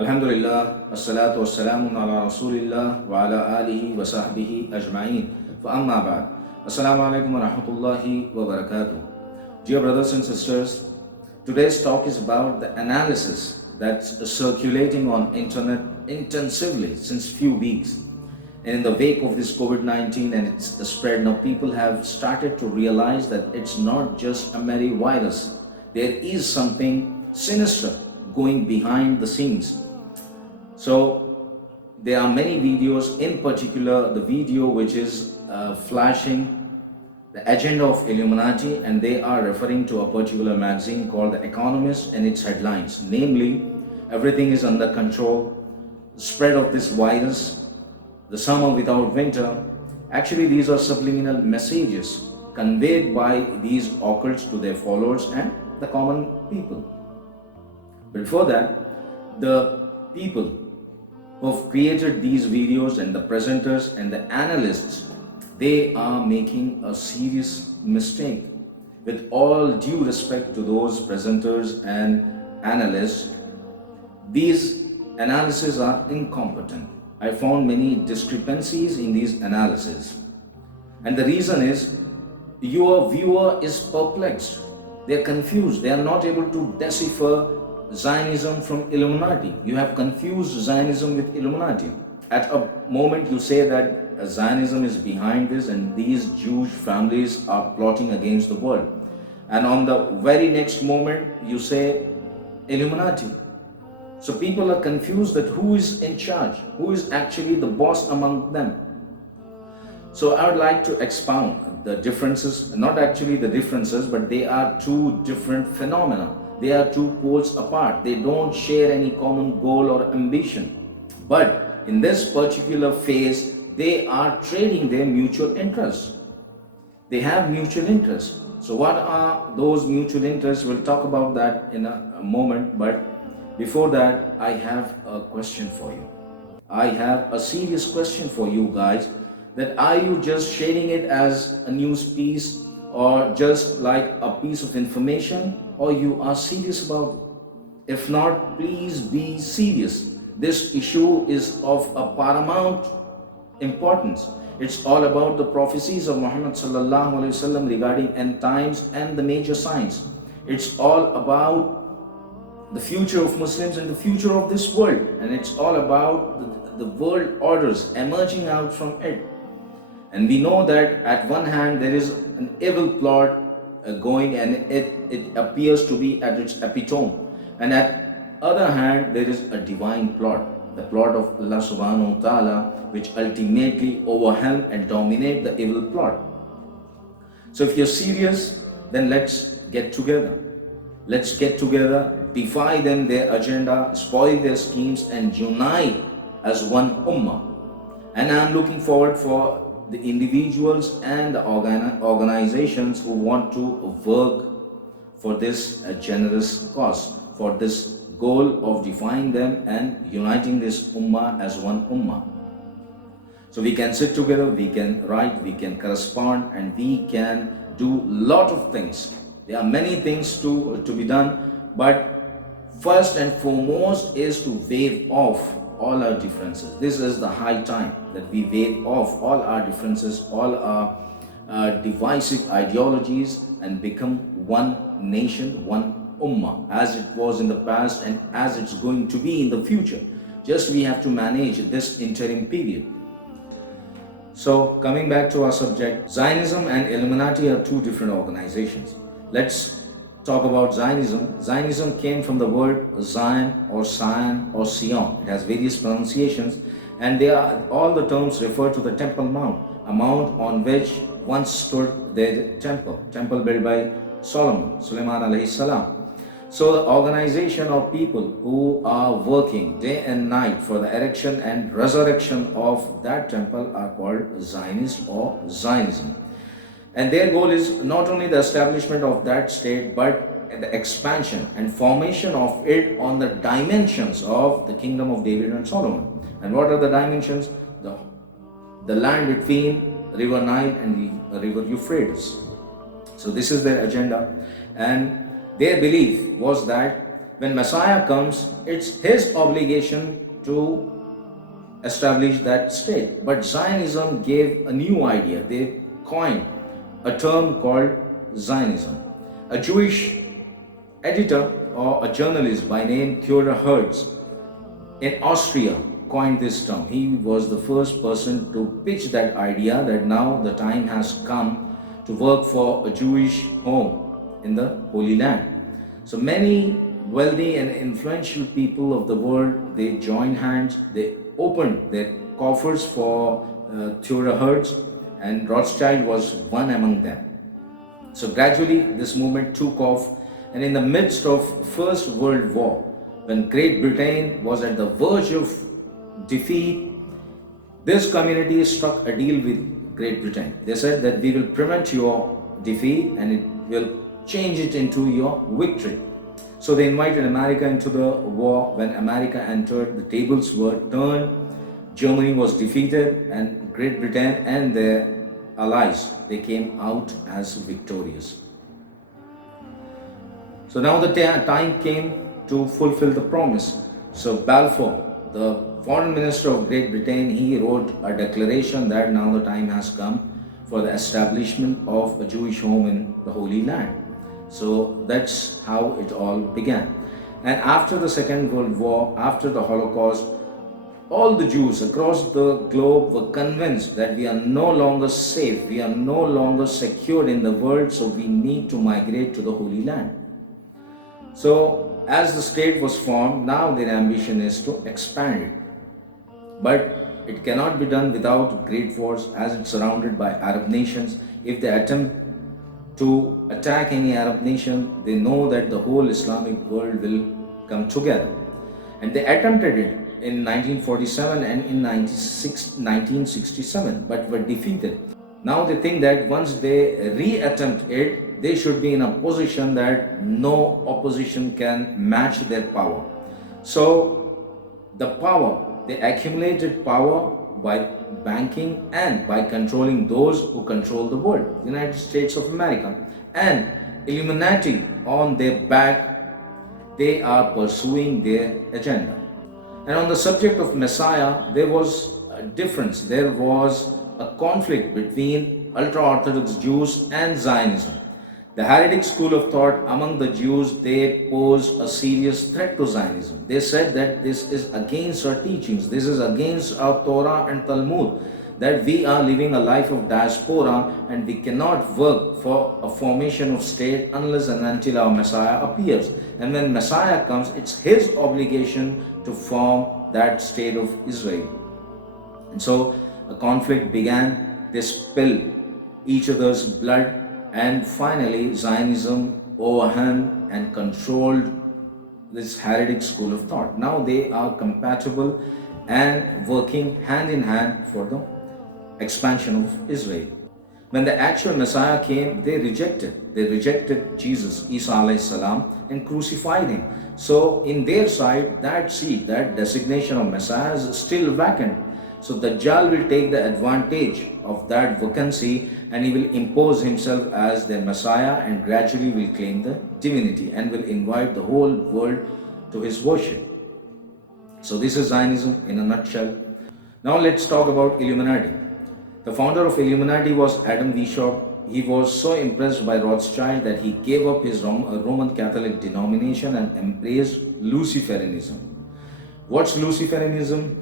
Alhamdulillah, assalatu wassalamu ala rasulillah wa ala alihi wa sahbihi ajma'een. Fa amma ba'd. Assalamu alaikum wa rahmatullahi wa barakatuh. Dear brothers and sisters, today's talk is about the analysis that's circulating on internet intensively since few weeks. And in the wake of this COVID-19 and its spread, now people have started to realize that it's not just a merry virus. There is something sinister going behind the scenes. So there are many videos, in particular the video which is flashing the agenda of Illuminati, and they are referring to a particular magazine called The Economist and its headlines, namely, everything is under control, the spread of this virus, the summer without winter. Actually, these are subliminal messages conveyed by these occults to their followers and the common people. Before that, the people who have created these videos and the presenters and the analysts, they are making a serious mistake. With all due respect to those presenters and analysts, these analyses are incompetent. I found many discrepancies in these analyses. And the reason is, your viewer is perplexed. They are confused. They are not able to decipher Zionism from Illuminati. You have confused Zionism with Illuminati. At a moment you say that Zionism is behind this and these Jewish families are plotting against the world. And on the very next moment you say Illuminati. So people are confused that who is in charge, who is actually the boss among them. So I would like to expound the differences, not actually the differences, but they are two different phenomena. They are two poles apart. They don't share any common goal or ambition. But in this particular phase, they are trading their mutual interests. They have mutual interests. So what are those mutual interests? We'll talk about that in a moment. But before that, I have a question for you. I have a serious question for you guys. That are you just sharing it as a news piece or just like a piece of information, or you are serious about it? If not, please be serious. This issue is of a paramount importance. It's all about the prophecies of Muhammad sallallahu alaihi wasallam regarding end times and the major signs. It's all about the future of Muslims and the future of this world, and it's all about the world orders emerging out from it. And we know that at one hand there is an evil plot going, and it appears to be at its epitome. And at other hand there is a divine plot, the plot of Allah subhanahu wa ta'ala, which ultimately overwhelm and dominate the evil plot. So if you're serious, then let's get together. Let's get together, defy them, their agenda, spoil their schemes, and unite as one ummah. And I'm looking forward for the individuals and the organizations who want to work for this generous cause, for this goal of defying them and uniting this ummah as one ummah. So we can sit together, we can write, we can correspond, and we can do lot of things. There are many things to be done, but first and foremost is to wave off all our differences. This is the high time that we wave off all our differences, all our divisive ideologies, and become one nation, one ummah, as it was in the past and as it's going to be in the future. Just we have to manage this interim period. So coming back to our subject, Zionism and Illuminati are two different organizations. Let's talk about Zionism. Zionism came from the word Zion or Sion or Sion. It has various pronunciations, and all the terms refer to the Temple Mount, a mount on which once stood the temple built by Sulaiman alayhi salam. So the organization of people who are working day and night for the erection and resurrection of that temple are called Zionists or Zionism. And their goal is not only the establishment of that state, but the expansion and formation of it on the dimensions of the kingdom of David and Solomon. And what are the dimensions? The land between River Nile and the River Euphrates. So this is their agenda. And their belief was that when Messiah comes, it's his obligation to establish that state. But Zionism gave a new idea. They coined a term called Zionism. A Jewish editor or a journalist by name Theodor Herz in Austria coined this term. He was the first person to pitch that idea that now the time has come to work for a Jewish home in the Holy Land. So many wealthy and influential people of the world, they joined hands, they opened their coffers for Theodor Herz, and Rothschild was one among them. So gradually this movement took off, and in the midst of First World War, when Great Britain was at the verge of defeat, this community struck a deal with Great Britain. They said that we will prevent your defeat and it will change it into your victory. So they invited America into the war. When America entered, the tables were turned. Germany was defeated, and Great Britain and their allies, they came out as victorious. So now the time came to fulfill the promise. So Balfour, the foreign minister of Great Britain, he wrote a declaration that now the time has come for the establishment of a Jewish home in the Holy Land. So that's how it all began. And after the Second World War, after the Holocaust, all the Jews across the globe were convinced that we are no longer safe, we are no longer secured in the world, so we need to migrate to the Holy Land. So as the state was formed, now their ambition is to expand it. But it cannot be done without great force, as it's surrounded by Arab nations. If they attempt to attack any Arab nation, they know that the whole Islamic world will come together. And they attempted it in 1947 and in 1967, but were defeated. Now they think that once they re-attempt it, they should be in a position that no opposition can match their power. So the power, they accumulated power by banking and by controlling those who control the world, United States of America, and Illuminati on their back, they are pursuing their agenda. And on the subject of Messiah, there was a difference. There was a conflict between ultra-Orthodox Jews and Zionism. The heretic school of thought among the Jews, they posed a serious threat to Zionism. They said that this is against our teachings, this is against our Torah and Talmud, that we are living a life of diaspora and we cannot work for a formation of state unless and until our Messiah appears. And when Messiah comes, it's his obligation to form that state of Israel. And so a conflict began. They spilled each other's blood, and finally Zionism overran and controlled this heretic school of thought. Now they are compatible and working hand in hand for the expansion of Israel. When the actual Messiah came, they rejected Jesus, Isa alayhi salam, and crucified him. So in their side, that seat, that designation of Messiah is still vacant. So Dajjal will take the advantage of that vacancy and he will impose himself as their Messiah and gradually will claim the divinity and will invite the whole world to his worship. So this is Zionism in a nutshell. Now let's talk about Illuminati. The founder of Illuminati was Adam Weishaupt. He was so impressed by Rothschild that he gave up his Roman Catholic denomination and embraced Luciferianism. What's Luciferianism?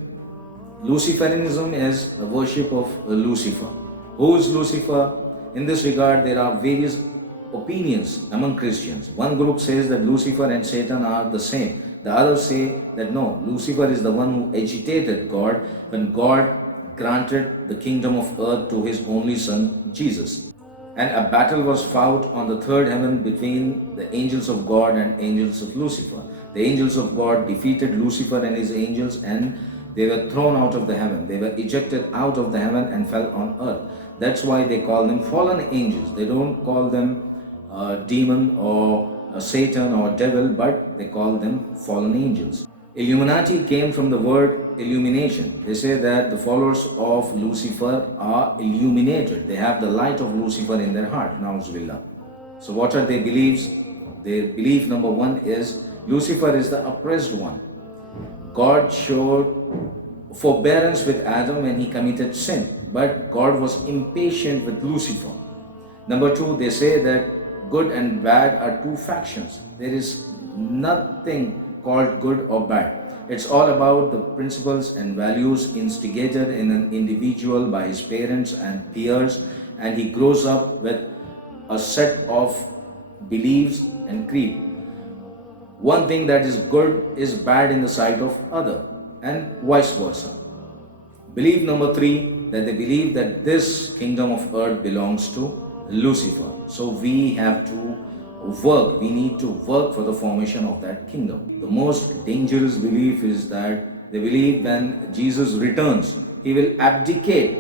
Luciferianism is the worship of Lucifer. Who is Lucifer? In this regard, there are various opinions among Christians. One group says that Lucifer and Satan are the same. The others say that no, Lucifer is the one who agitated God when God granted the kingdom of earth to his only son, Jesus. And a battle was fought on the third heaven between the angels of God and angels of Lucifer. The angels of God defeated Lucifer and his angels, and they were thrown out of the heaven. They were ejected out of the heaven and fell on earth. That's why they call them fallen angels. They don't call them demon or Satan or devil, but they call them fallen angels. Illuminati came from the word illumination. They say that the followers of Lucifer are illuminated. They have the light of Lucifer in their heart. Na'uzubillah. So what are their beliefs? Their belief number one is Lucifer is the oppressed one. God showed forbearance with Adam when he committed sin, but God was impatient with Lucifer. Number two, they say that good and bad are two factions. There is nothing called good or bad. It's all about the principles and values instigated in an individual by his parents and peers, and he grows up with a set of beliefs and creed. One thing that is good is bad in the sight of other, and vice versa. Belief number three, that they believe that this kingdom of earth belongs to Lucifer. So we have to work, we need to work for the formation of that kingdom. The most dangerous belief is that they believe when Jesus returns, he will abdicate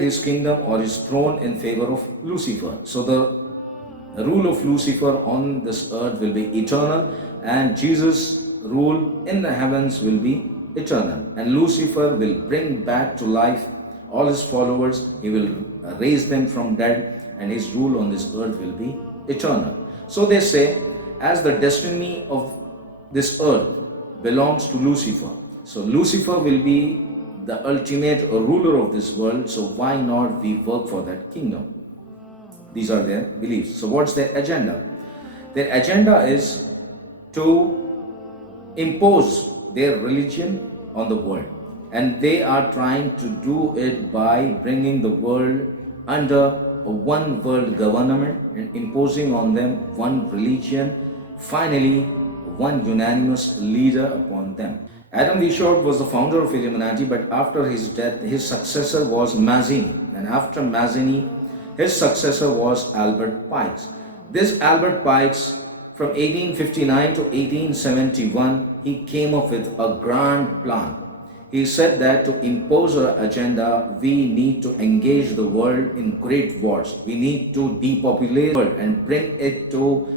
his kingdom or his throne in favor of Lucifer. So the rule of Lucifer on this earth will be eternal, and Jesus' rule in the heavens will be eternal. And Lucifer will bring back to life all his followers. He will raise them from dead, and his rule on this earth will be eternal. So they say, as the destiny of this earth belongs to Lucifer, so Lucifer will be the ultimate ruler of this world, so why not we work for that kingdom? These are their beliefs. So what's their agenda? Their agenda is to impose their religion on the world, and they are trying to do it by bringing the world under a one world government and imposing on them one religion, finally one unanimous leader upon them. Adam Weishaupt was the founder of Illuminati, but after his death, his successor was Mazzini, and after Mazzini, his successor was Albert Pike. This Albert Pike, from 1859 to 1871, he came up with a grand plan. He said that to impose our agenda, we need to engage the world in great wars. We need to depopulate the world and bring it to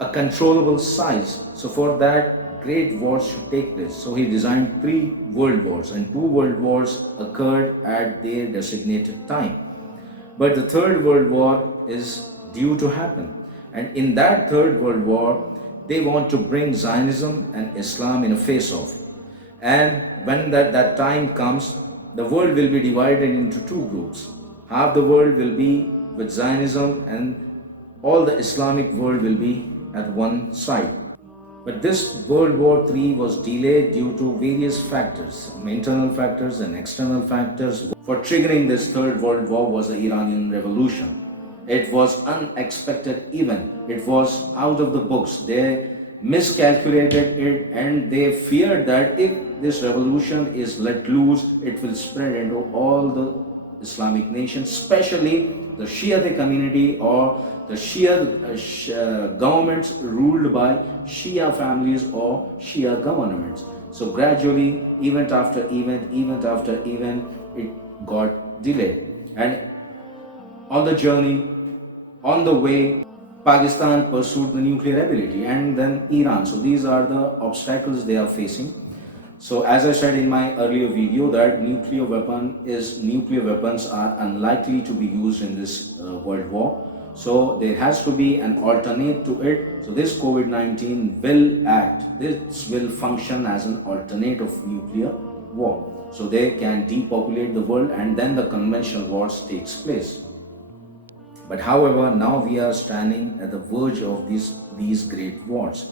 a controllable size. So for that, great wars should take place. So he designed 3 world wars, and 2 world wars occurred at their designated time. But the 3rd world war is due to happen. And in that 3rd world war, they want to bring Zionism and Islam in a face-off. And when that time comes, the world will be divided into 2 groups. Half the world will be with Zionism, and all the Islamic world will be at one side. But this World War III was delayed due to various factors, internal factors and external factors. For triggering this 3rd World War was the Iranian Revolution. It was unexpected event. It was out of the books. They miscalculated it, and they feared that if this revolution is let loose, it will spread into all the Islamic nations, especially the Shia community or the Shia governments ruled by Shia families or Shia governments. So gradually, event after event, it got delayed. And on the journey, on the way, Pakistan pursued the nuclear ability, and then Iran. So these are the obstacles they are facing. So as I said in my earlier video, that nuclear weapons are unlikely to be used in this world war. So there has to be an alternate to it. So this COVID-19 will act. This will function as an alternate of nuclear war. So they can depopulate the world, and then the conventional wars takes place. But however, now we are standing at the verge of these great wars.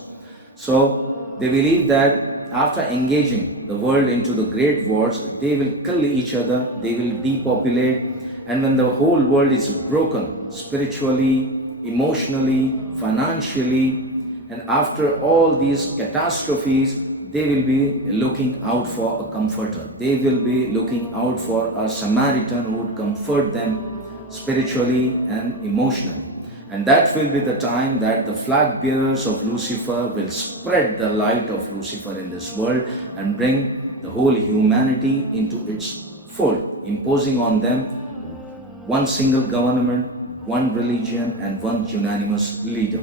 So they believe that after engaging the world into the great wars, they will kill each other, they will depopulate, and when the whole world is broken spiritually, emotionally, financially, and after all these catastrophes, they will be looking out for a comforter. They will be looking out for a Samaritan who would comfort them spiritually and emotionally. And that will be the time that the flag bearers of Lucifer will spread the light of Lucifer in this world and bring the whole humanity into its fold, imposing on them one single government, one religion, and one unanimous leader.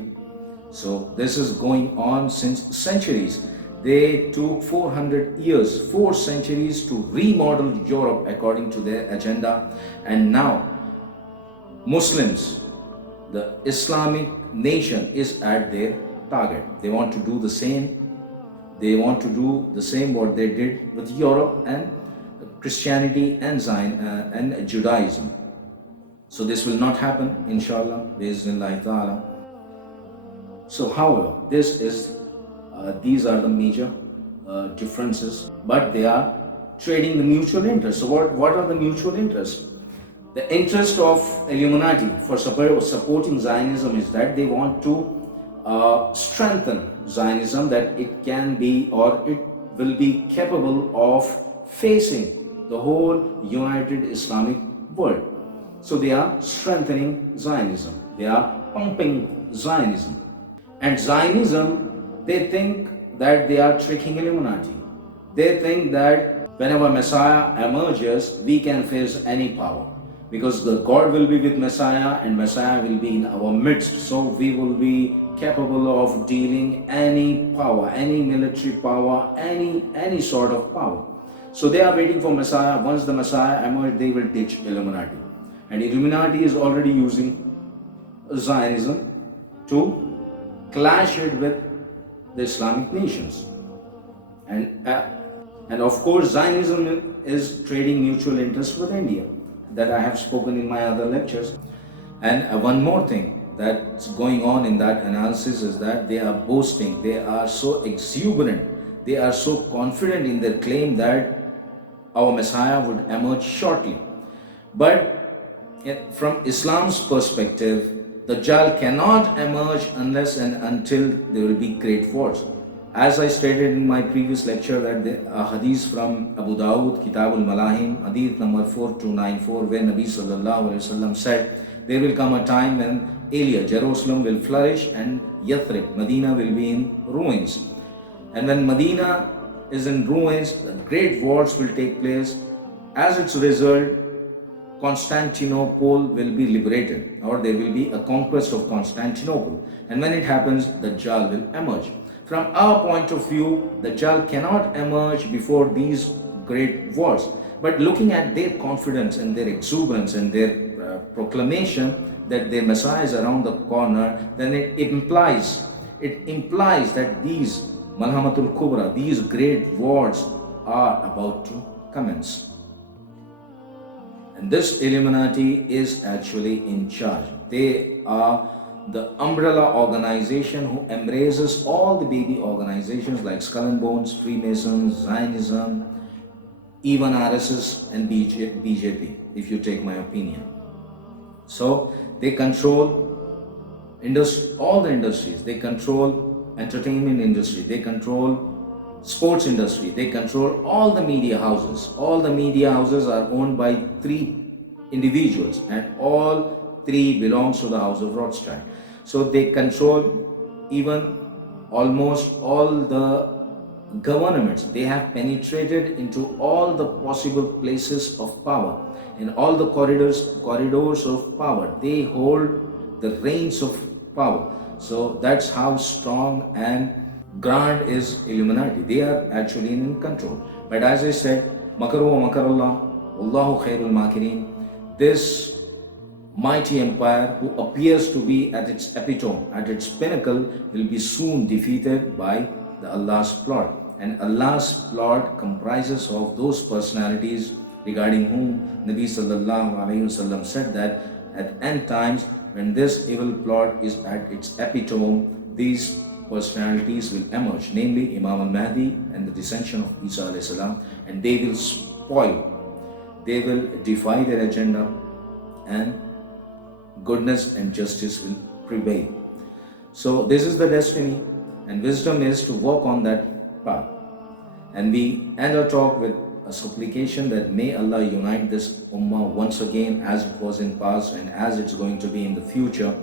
So this is going on since centuries. They took 400 years, 4 centuries to remodel Europe according to their agenda, and now Muslims, the Islamic nation, is at their target. They want to do the same. They want to do the same what they did with Europe and Christianity and and Judaism. So this will not happen, inshallah, bi'iznillahi ta'ala. So however, these are the major differences, but they are trading the mutual interests. So what are the mutual interests? The interest of Illuminati for supporting Zionism is that they want to strengthen Zionism, that it can be or it will be capable of facing the whole united Islamic world. So they are strengthening Zionism. They are pumping Zionism. And Zionism, they think that they are tricking Illuminati. They think that whenever Messiah emerges, we can face any power. Because the God will be with Messiah and Messiah will be in our midst. So we will be capable of dealing any power, any military power, any sort of power. So they are waiting for Messiah. Once the Messiah emerges, they will ditch Illuminati. And Illuminati is already using Zionism to clash it with the Islamic nations. And of course, Zionism is trading mutual interest with India, that I have spoken in my other lectures. And one more thing that's going on in that analysis is that they are boasting, they are so exuberant, they are so confident in their claim that our Messiah would emerge shortly. But from Islam's perspective, the Dajjal cannot emerge unless and until there will be great wars. As I stated in my previous lecture, that the hadith from Abu Dawud, Kitab al-Malahim, hadith number 4294, where Nabi sallallahu alaihi wasallam said, there will come a time when Elia, Jerusalem will flourish and Yathrib, Medina will be in ruins. And when Medina is in ruins, great wars will take place. As its result, Constantinople will be liberated, or there will be a conquest of Constantinople. And when it happens, the Dajjal will emerge. From our point of view, the Dajjal cannot emerge before these great wars. But looking at their confidence and their exuberance and their proclamation that their Messiah is around the corner, then it implies that these Malhamatul Kubra, these great wars are about to commence. And this Illuminati is actually in charge. They are the umbrella organization who embraces all the baby organizations like Skull and Bones, Freemasons, Zionism, even RSS and BJP, if you take my opinion. So they control all the industries. They control entertainment industry. They control sports industry. They control all the media houses. All the media houses are owned by 3 individuals, and all 3 belongs to the House of Rothschild. So they control even almost all the governments. They have penetrated into all the possible places of power, in all the corridors of power. They hold the reins of power. So that's how strong and grand is Illuminati. They are actually in control. But as I said, makaru wa makarallah, wallahu khairul makirin. This mighty empire, who appears to be at its epitome, at its pinnacle, will be soon defeated by the Allah's plot. And Allah's plot comprises of those personalities regarding whom Nabi sallallahu alaihi wasallam said that at end times, when this evil plot is at its epitome, these personalities will emerge, namely Imam al-Mahdi and the descension of Isa alayhi salam, and they will spoil, they will defy their agenda, and goodness and justice will prevail. So this is the destiny, and wisdom is to walk on that path. And we end our talk with a supplication that may Allah unite this ummah once again, as it was in past and as it's going to be in the future,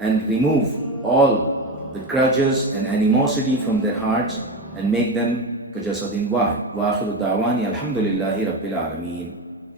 and remove all the grudges and animosity from their hearts and make them kajasadin wahid. Wa akhiru da'wani alhamdulillahi rabbil alameen.